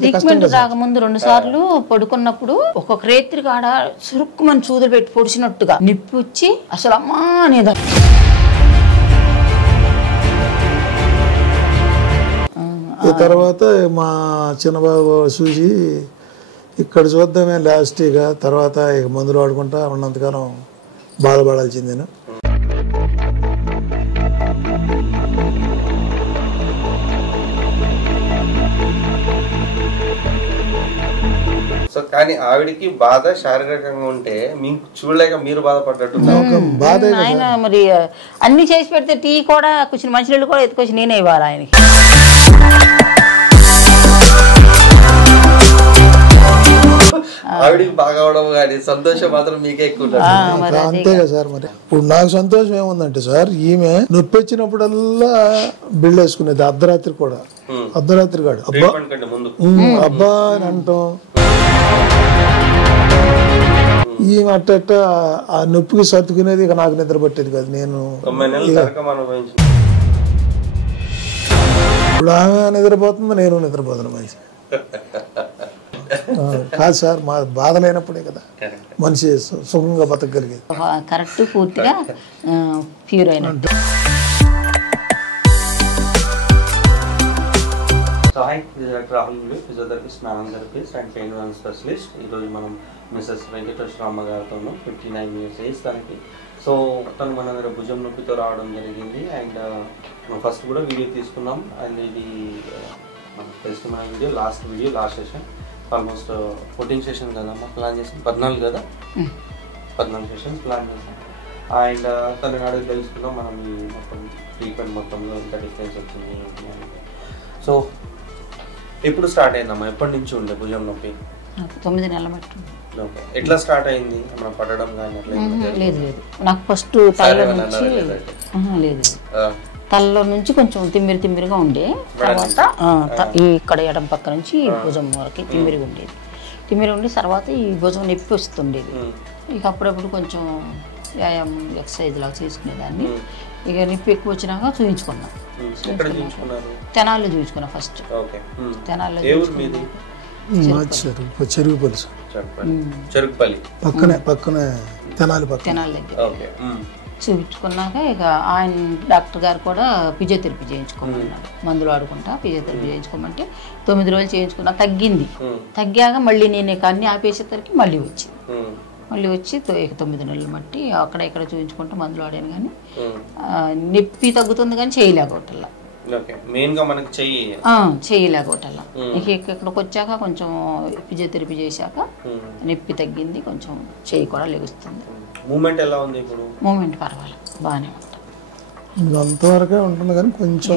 Treatment రాకముందు 2 సార్లు పడుకున్నప్పుడు ఒక్కొక్క రేత్రి కాడ సురుక్కుమని చూదులు పెట్టి పొడిచినట్టుగా నిప్పి వచ్చి అసలు అమ్మా అనేది తర్వాత మా చిన్నబాబు చూసి ఇక్కడ చూద్దామే లాస్ట్గా తర్వాత ఇక మందులు వాడుకుంటా ఉన్నంతకాలం బాధపడాల్సింది నేను. సో కానీ ఆవిడికి బాధ శారీరకంగా ఉంటే మీకు చూడలేక మీరు బాధపడ్డట్టు బాధ. ఆయన మరి అన్ని చేసి పెడితే టీ కూడా కొంచెం మంచినీళ్ళు కూడా ఎత్తుకొచ్చి నేనే ఇవ్వాలి ఆయనకి. ఆవిడికి బాగా అవడం కానీ సంతోషం మాత్రం మీకే ఎక్కువ. అంతే కదా సార్. మరి ఇప్పుడు నాకు సంతోషం ఏముందంటే సార్, ఈమె నొప్పి వచ్చినప్పుడల్లా బిల్డ్ వేసుకునేది అర్ధరాత్రి కూడా. అర్ధరాత్రి కాదు అబ్బా అబ్బా అని అంటాం. ఈమె అట్ట ఆ నొప్పికి సర్దుకునేది ఇక నాకు నిద్ర పట్టేది కాదు. నేను ఇప్పుడు ఆమె నిద్రపోతుంది, నేను నిద్రపోతాను మంచి కాదు సార్. మా బాధ లేనప్పుడే కదా మనిషి సుఖంగా బతకగలిగేది. కరెక్ట్, పూర్తిగా ప్యూర్ అయినట్టు. Rahul physiotherapist, therapist and pain specialist. ఈరోజు మనం మిస్సెస్ వెంకటేశ్వరమ్మ గారితో 59 years ఏజ్ తనకి. సో తను మన దగ్గర భుజం నొప్పితో రావడం జరిగింది. అండ్ మనం ఫస్ట్ కూడా వీడియో తీసుకున్నాం. అండ్ ఇది ఫస్ట్ మన video last session almost 14 session కదమ్మా ప్లాన్ చేసాం. 14 కదా, 14 సెషన్స్ ప్లాన్ చేసాం. అండ్ తనని అడిగి తెలుసుకున్నాం మనం ఈ మొత్తం ట్రీట్మెంట్ మొత్తంలో ఎంత డిఫరెన్స్ వచ్చింది ఏంటి అని. సో ఎప్పుడు స్టార్ట్ అయిందమ్మా? ఎప్పటి నుంచి ఉండే భుజం నొప్పి? 9 నెలల మట్టు. ఓకే, ఎట్లా స్టార్ట్ అయింది? మనం పడడం కానీ లేదు లేదు, నాకు ఫస్ట్ తలలో నుంచి లేదు, తలలో నుంచి కొంచెం తిమ్మిరిగా ఉండే. తర్వాత ఇక్కడ ఎడం పక్క నుంచి భుజం వరకు తిమ్మిరిగా ఉండేది. తిమ్మిరి ఉండి తర్వాత ఈ భుజం నొప్పి వస్తుండేది. ఇక అప్పుడప్పుడు కొంచెం వ్యాయామం ఎక్సర్సైజ్ లాగా చేసుకునేదాన్ని. ఇక నొప్పి ఎక్కువ వచ్చినాక చూపించుకున్నాం. తెనాల్లో చూపించుకున్నా ఫస్ట్. తెనాల్లో పక్కనే తెనాలి దగ్గర చూపించుకున్నాక ఇక ఆయన డాక్టర్ గారు కూడా ఫిజియోథెరపీ చేయించుకోమన్నారు. మందులు ఆడుకుంటా ఫిజియోథెరపీ చేయించుకోమంటే 9 రోజులు చేయించుకున్నా, తగ్గింది. తగ్గాక మళ్ళీ నేను ఇక అన్ని ఆపేసేసరికి మళ్ళీ వచ్చి ఇక 9 నెలలు మట్టి అక్కడ ఇక్కడ చూపించుకుంటూ మందులు ఆడాను. కానీ నొప్పి తగ్గుతుంది కానీ చేయలేకపోవటల్లా. చేయలేకపోవటల్లా. ఇక ఇక్కడికి వచ్చాక కొంచెం ఫిజియోథెరపీ చేశాక నొప్పి తగ్గింది, కొంచెం చేయి కూడా లెగుస్తుంది. మూమెంట్ ఎలా ఉంది ఇప్పుడు? మూమెంట్ పర్వాలేదు, బాగానే ఉంటుంది. అంతవరకే ఉంటుంది కానీ కొంచెం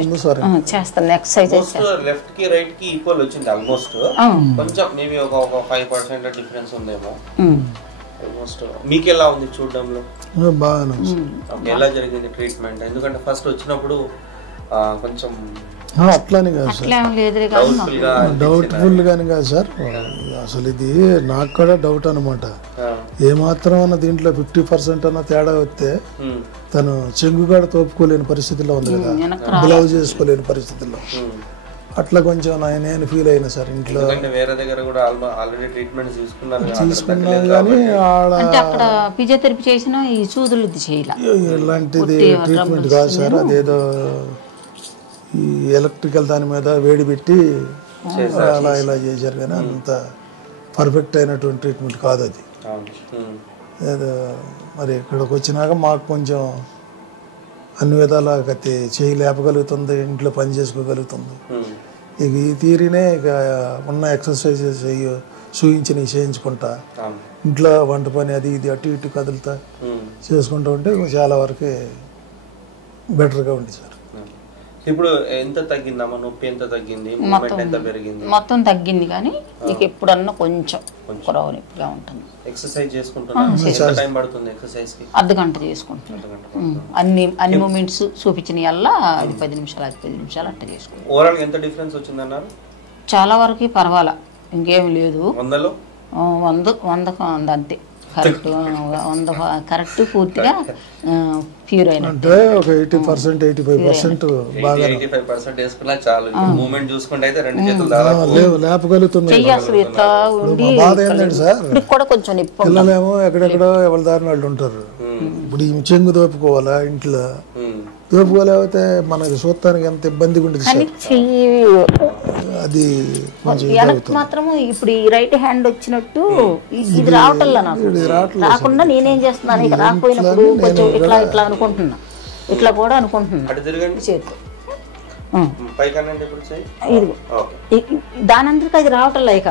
చేస్తాను ఎక్సర్సైజ్. లెఫ్ట్ కి రైట్ కి ఈక్వల్ వచ్చింది ఆల్మోస్ట్. కొంచెం మేబీ ఒక 5% డిఫరెన్స్ ఉందేమో ఆల్మోస్ట్. మీకు ఎలా ఉంది చూడడంలో? బాగానే. ఎలా జరిగింది ట్రీట్మెంట్? ఎందుకంటే ఫస్ట్ వచ్చినప్పుడు కొంచెం అట్లానే కాదు సార్, డౌట్ఫుల్ గాని కాదు సార్. అసలు ఇది నాకు కూడా డౌట్ అనమాట. ఏమాత్రం అన్న దీంట్లో 50% అన్న తేడా వస్తే తను చెంగుగాడ తోపుకోలేని పరిస్థితిలో ఉంది కదా, బ్లౌజ్ చేసుకోలేని పరిస్థితుల్లో. అట్లా కొంచెం నేను ఫీల్ అయినా సార్. ఇంట్లో తీసుకున్నాను కానీ అక్కడ ఫిజియోథెరపీ చేసిన ఈ సూదులు ఇలాంటిది ట్రీట్మెంట్ కాదు సార్. అదేదో ఈ ఎలక్ట్రికల్ దాని మీద వేడి పెట్టి అలా ఇలా చేశారు కానీ అంత పర్ఫెక్ట్ అయినటువంటి ట్రీట్మెంట్ కాదు అది. ఏదో మరి ఇక్కడికి వచ్చినాక మాకు కొంచెం అన్ని విధాలా చేయి లేపగలుగుతుంది, ఇంట్లో పని చేసుకోగలుగుతుంది. ఇక ఈ తీరినే ఇక ఉన్న ఎక్సర్సైజెస్ చూయించి చేయించుకుంటా, ఇంట్లో వంట పని అది ఇది అటు ఇటు కదులుతా చేసుకుంటూ ఉంటే చాలా వరకు బెటర్గా ఉంది సార్. ఇప్పుడు ఎంత తగ్గిందమ్మా నొప్పి? ఎంత తగ్గింది? మూమెంట్ ఎంత పెరిగింది? మొత్తం తగ్గింది కానీ ఇక ఎప్పుడన్నా కొంచెం కొరవ నొప్పిగా ఉంటుంది. ఎక్సర్సైజ్ చేసుకుంటున్నాను. ఎంత టైం పడుతుంది ఎక్సర్సైజ్ కి? అర్ధగంట చేసుకుంటున్నాను. అన్ని మూమెంట్స్ చూపించిన వల్ల అది 10 నిమిషాలు, అది 10 నిమిషాలు అట్లా చేసుకుంటాం. ఓవరాల్ ఎంత డిఫరెన్స్ వచ్చిందన్నారు? చాలా వరకు పర్వాలా, ఇంకేం లేదు. 100లో 100 అంతే. కరెక్ట్ 100 కరెక్ట్ పూర్తిగా ప్యూర్ అయిన అంటే ఒక 80% 85% బాగా 85% వేసుకున్నా చాలు. మూమెంట్ చూసుకుంటే అయితే 2 చేతులు దాదాపు లేపగలుగుతుంది. చెయ్యి అసలు ఇట్లా ఉండి బాధ ఏంటంటే సార్, ఇప్పుడు కూడా కొంచెం నొప్పి పిల్లలేమో ఎక్కడెక్కడో ఎవరి దారిని వాళ్ళు ఉంటారు. ఇప్పుడు ఈ చెంగు దోపుకోవాలా ఇంట్లో, దోపుకోలేకపోతే మనకి చూస్తానికి ఎంత ఇబ్బందిగా ఉంటుంది కానీ చెయ్యి అది. వెనక్కి మాత్రం ఇప్పుడు ఈ రైట్ హ్యాండ్ వచ్చినట్టు ఇది రావటంలా నాకు రాకుండా నేనేం చేస్తున్నాను, ఇక రాకపోయినప్పుడు కొంచెం ఇట్లా ఇట్లా అనుకుంటున్నా, ఇట్లా కూడా అనుకుంటున్నా చేతి ఇది దానంతరికి అది రావటంలా. ఇక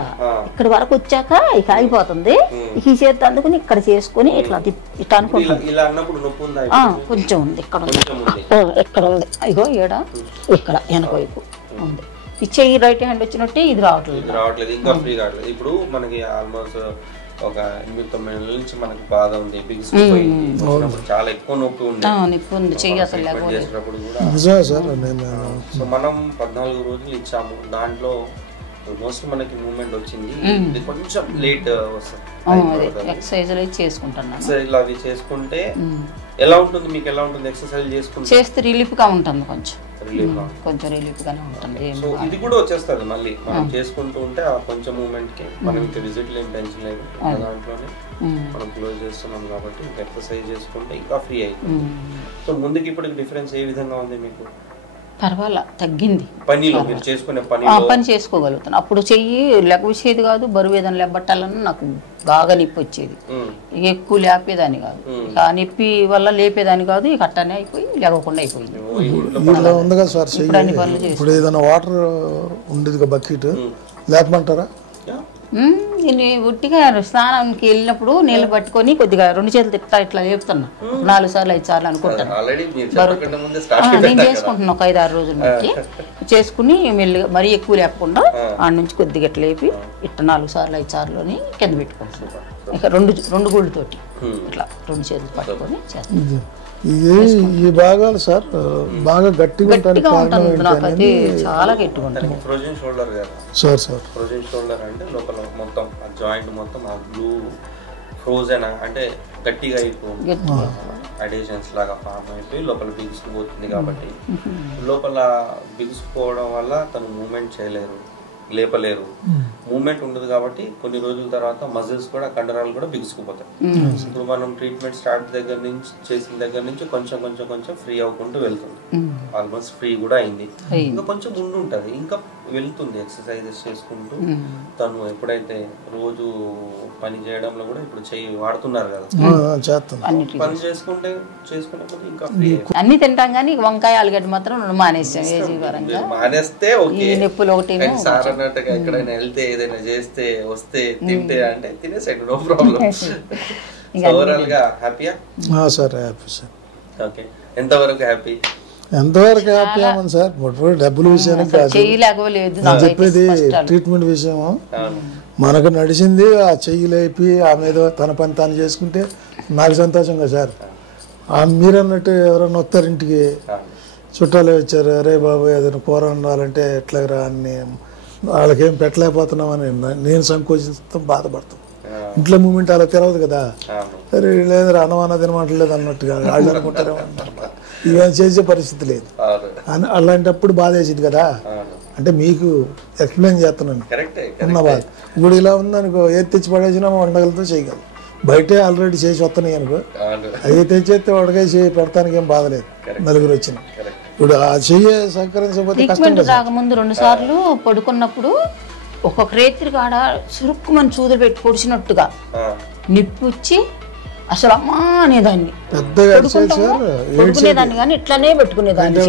ఇక్కడ వరకు వచ్చాక ఇక ఆగిపోతుంది. ఈ చేతి అందుకుని ఇక్కడ చేసుకుని ఇట్లా ఇట్లా అనుకుంటున్నాను. కొంచెం ఉంది ఇక్కడ ఉంది, ఎక్కడ ఉంది ఇగో ఏడా ఇక్కడ వెనక వైపు ఉంది. ఇచ్చేయి రైట్ హ్యాండ్ వచ్చినట్టే ఇది రావట్లేదు ఇంకా ఫ్రీ కావట్లేదు. ఇప్పుడు మనకి ఆల్మోస్ట్ ఒక 8-9 నెలల నుంచి మనకి బాధ ఉంది, చాలా ఎక్కువ నొప్పి ఉంది చెయ్యి అసలు చేసినప్పుడు కూడా. సో మనం 14 రోజులు ఇచ్చాము, దాంట్లో ఆల్మోస్ట్ మనకి మూవ్మెంట్ వచ్చింది. ఇది కొంచెం లేట్ వస్తుంది. ఎక్సర్సైజ్ చేసుకుంటాను. ఎక్సర్సైజ్ అవి చేసుకుంటే ఎలా ఉంటుంది మీకు? ఎలా ఉంటుంది ఎక్సర్సైజ్ చేసుకుంటే? చేస్తే రిలీఫ్ గా ఉంటుంది, కొంచెం రిలీఫ్ గానే ఉంటుంది. సో ఇది కూడా వచ్చేస్తుంది మళ్ళీ మనం చేసుకుంటూ ఉంటే ఆ కొంచెం మూమెంట్ కి మనం ఇంకా విజిట్ ఏం టెన్షన్ లేదు. దాంట్లోనే మనం క్లోజ్ చేస్తున్నాం కాబట్టి ఎక్సర్సైజ్ చేసుకుంటే ఇంకా ఫ్రీ అవుతుంది. సో ముందుకి ఇప్పుడు డిఫరెన్స్ ఏ విధంగా ఉంది మీకు? పర్వాలా, తగ్గింది. పనిలో మీరు చేసుకునే పని చేసుకోగలుగుతాను. అప్పుడు చెయ్యి లెగవేసేది కాదు, బరువు ఏదైనా లేపట్టాలని నాకు బాగా నొప్పి వచ్చేది. ఎక్కువ లేపేదాన్ని కాదు, ఆ నొప్పి వల్ల లేపేదాన్ని కాదు. ఇక అట్టనే అయిపోయి లేకుండా అయిపోయింది. ఉంది కదా సార్, ఇప్పుడు ఏదైనా వాటర్ ఉండేది బకెట్ లేపమంటారా? నేను ఒట్టిగా స్నానానికి వెళ్ళినప్పుడు నీళ్ళు పట్టుకొని కొద్దిగా 2 చేతులు ఇట్లా లేపుతున్నా, 4 సార్లు 5 సార్లు అనుకుంటాను. నేను చేసుకుంటున్నా ఒక 5-6 రోజుల నుంచి చేసుకుని మెల్లిగా మరీ ఎక్కువ లేకుండా ఆడ నుంచి కొద్దిగా ఇట్లా లేపి ఇట్లా 4 సార్లు 5 సార్లు కింద పెట్టుకుంటున్నాను. ఇక 2 గుళ్ళతోటి ఇట్లా 2 చేతులు పట్టుకొని చేస్తాను. ఈ భాగాలు సార్ బాగా గట్టిగా ఉంటుంది, నాకు అది చాలా గట్టిగా ఉంటుంది. ఫ్రోజన్ షోల్డర్ కదా సార్, ఫ్రోజన్ షోల్డర్ అంటే లోపల మొత్తం ఆ జాయింట్ మొత్తం ఆ బ్లూ ఫ్రోజన్ అంటే గట్టిగా అయిపోయి అడేషన్స్ లాగా ఫామ్ అయిపోయి లోపల బిగుసుకుపోతుంది. కాబట్టి లోపల బిగుసుకుపోవడం వల్ల తను మూమెంట్ చేయలేరు, లేపలేరు. మూమెంట్ ఉండదు కాబట్టి కొన్ని రోజుల తర్వాత మజిల్స్ కూడా, కండరాలు కూడా బిగుసుకుపోతాయి. ఇప్పుడు మనం ట్రీట్మెంట్ స్టార్ట్ చేసిన దగ్గర నుంచి కొంచెం కొంచెం కొంచెం ఫ్రీ అవ్వకుంటూ వెళ్తుంది. ఆల్మోస్ట్ ఫ్రీ కూడా అయింది. ఇంకా కొంచెం ముందు ఉంటుంది, ఇంకా వెళ్తుంది ఎక్సర్సైజెస్ చేసుకుంటూ. తను ఎప్పుడైతే రోజు పని చేయడంలో కూడా ఇప్పుడు వాడుతున్నారు కదా, పని చేసుకుంటే ఇంకా ఫ్రీ. అన్ని తింటాం కానీ వంకాయ ఆలుగడ్డ మాత్రం మానేస్తాం. మానేస్తే నొప్పులు ఒకటి అన్నట్టుగా ఎక్కడైనా వెళ్తే ఏదైనా చేస్తే వస్తే తింటే అంటే తినేసాడు, నో ప్రాబ్లం. ఓవరాల్ గా హ్యాపీయా? Sir happy sir. ఓకే, ఎంతవరకు హ్యాపీ? ఎంతవరకు హ్యాపీ అవ్వండి సార్. డబ్బుల విషయానికి కాదు చెప్పేది, ట్రీట్మెంట్ విషయం. మనకు నడిచింది ఆ చెయ్యి లేపి ఆమె ఏదో తన పని తాను చేసుకుంటే నాకు సంతోషంగా సార్. మీరు అన్నట్టు ఎవరన్నా వస్తారు ఇంటికి, చుట్టాలు వచ్చారు, అరే బాబు ఏదైనా కూర వండాలంటే ఎట్లాగరా అని వాళ్ళకేం పెట్టలేకపోతున్నామని నేను సంకోచిస్తాం, బాధపడతాం. ఇంట్లో మూమెంట్ అలా తెలవదు కదా, సరే లేదు అన్నమన్నా తినమంటలేదు అన్నట్టుగా వాళ్ళు అనుకుంటారేమో, ఇవేం చేసే పరిస్థితి లేదు అని. అలాంటప్పుడు బాధ వేసింది కదా. అంటే మీకు ఎక్స్ప్లెయిన్ చేస్తున్నాను ఉన్న బాధ. ఇప్పుడు ఇలా ఉందనుకో, ఏది తెచ్చి పడేసినా వండగలతో చేయగలం. బయటే ఆల్రెడీ చేసి వస్తున్నాయి అనుకో, అవి తెచ్చేస్తే వడకేసి పెడతానికి ఏం బాధ లేదు. నలుగురు వచ్చిన ఇప్పుడు ఆ చెయ్యి సహకరించకపోతే కష్టం. రాకముందు 2 సార్లు పడుకున్నప్పుడు ఒక్కొక్క రేత్రి కాడ చురుక్కుమని చూదులు పెట్టి పొడిచినట్టుగా నిప్పి వచ్చి అసలు అమ్మా అనేదాన్ని, పడుకునేదాన్ని కానీ ఇట్లానే పెట్టుకునేదాన్ని,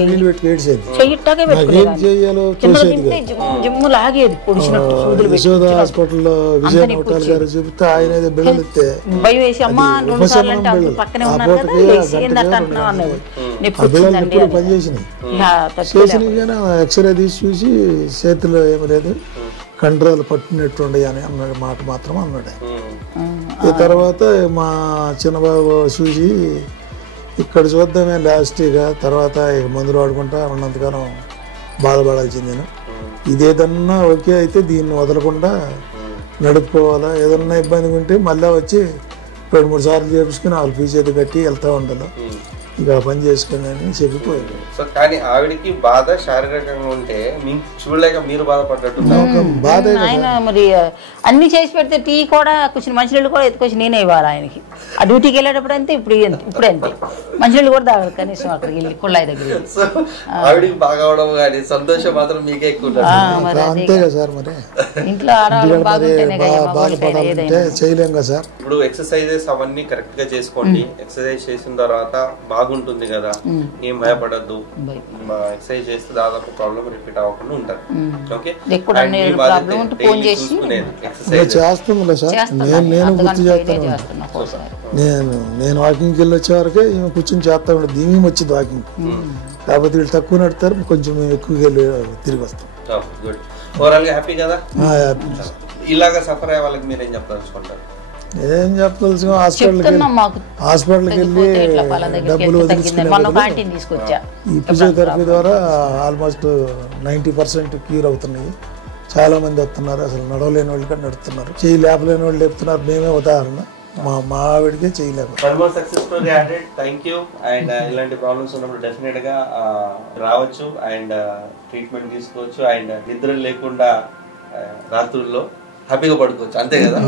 చెయ్యిట్టాగే పెట్టుకునేదాన్ని. జిమ్ము లాగేది పొడిచినట్టు చూదులు పెట్టి. హాస్పిటల్లో భయం వేసి అమ్మా 2 సార్లు అంటే అంత పక్కనే ఉన్నారు కదా, ఏందట్ట అంటున్నావు అన్నది. నొప్పి ఎక్స్రే తీసి చూసి చేతిలో ఏమి లేదు, కండరాలు పట్టినట్టుండే అని అన్నాడు, మాట మాత్రం అన్నాడు. ఈ తర్వాత మా చిన్నబాబు చూసి ఇక్కడ చూద్దామే లాస్ట్గా, తర్వాత ఇక మందులు వాడుకుంటా ఉన్నంతగానో బాధపడాల్సింది. నేను ఇదేదన్నా ఓకే అయితే దీన్ని వదలకుండా నడుపుకోవాలా, ఏదన్నా ఇబ్బంది ఉంటే మళ్ళీ వచ్చి 2-3 సార్లు చేపించుకుని వాళ్ళ ఫీజు అయితే కట్టి వెళ్తూ ఉండాలి, ఇక పని చేసుకుని అని చెప్పిపోయింది. సో కానీ ఆవిడకి బాధ శారీరకంగా ఉంటే మీకు చూడలేక మీరు బాధపడ్డట్టు బాధ. ఆయన మరి అన్ని చేసి పెడితే టీ కూడా కొంచెం మంచినీళ్ళు కూడా ఎత్తుకొచ్చి నేనే ఇవ్వాలి ఆయనకి. ఆ డ్యూటీకి వెళ్ళేటప్పుడు అంతే, ఇప్పుడు అంతే. మంచినీళ్ళు కూడా తాగదు కనీసం అక్కడికి వెళ్ళి కుళ్ళాయి దగ్గర. సో ఆవిడకి బాగా అవడం కానీ సంతోషం మాత్రం మీకే ఎక్కువ. అంతే కదా సార్, మరి ఇంట్లో బాధపడాలంటే చేయలేం కదా సార్. ఇప్పుడు ఎక్సర్సైజెస్ అవన్నీ కరెక్ట్ గా చేసుకోండి. ఎక్సర్సైజ్ చేసిన తర్వాత బాగుంటుంది కదా, ఏం భయపడద్దు. ఎక్సర్సైజ్ చేస్తే దాదాపు ప్రాబ్లం రిపీట్ అవ్వకుండా ఉంటారు. ఓకే, చేస్తుందిలే సార్. నేను గుర్తు చేస్తాను. నేను వాకింగ్కి వెళ్ళి వచ్చే వరకే ఈమె కూర్చొని చేస్తా ఉండదు. దీని వచ్చింది వాకింగ్, కాకపోతే వీళ్ళు తక్కువ నడుతారు, కొంచెం ఎక్కువగా వెళ్ళి తిరిగి వస్తాం. గుడ్. ఓవరాల్ గా హ్యాపీ కదా? హ్యాపీ. ఇలాగా సఫర్ అయ్యే వాళ్ళకి మీరు ఏం చెప్పదలుచుకుంటారు? ఏం చెప్పదలుచు, హాస్పిటల్కి వెళ్ళి డబ్బులు వదిలించుకునే ఈ ఫిజియోథెరపీ ద్వారా ఆల్మోస్ట్ 90% క్యూర్ అవుతున్నాయి. చాలా మంది వస్తున్నారు, అసలు నడవలేని వాళ్ళు కూడా నడుస్తున్నారు, చేయి లేపలేని వాళ్ళు లేపుతున్నారు. మేమే ఉదాహరణ, మా ఆవిడకే చేయలేము. Thank you. అండ్ ఇలాంటి ప్రాబ్లమ్స్ ఉన్నప్పుడు డెఫినెట్ గా రావచ్చు అండ్ ట్రీట్మెంట్ తీసుకోవచ్చు. అండ్ నిద్ర లేకుండా రాత్రుల్లో హ్యాపీగా పడుకోవచ్చు, అంతే కదా?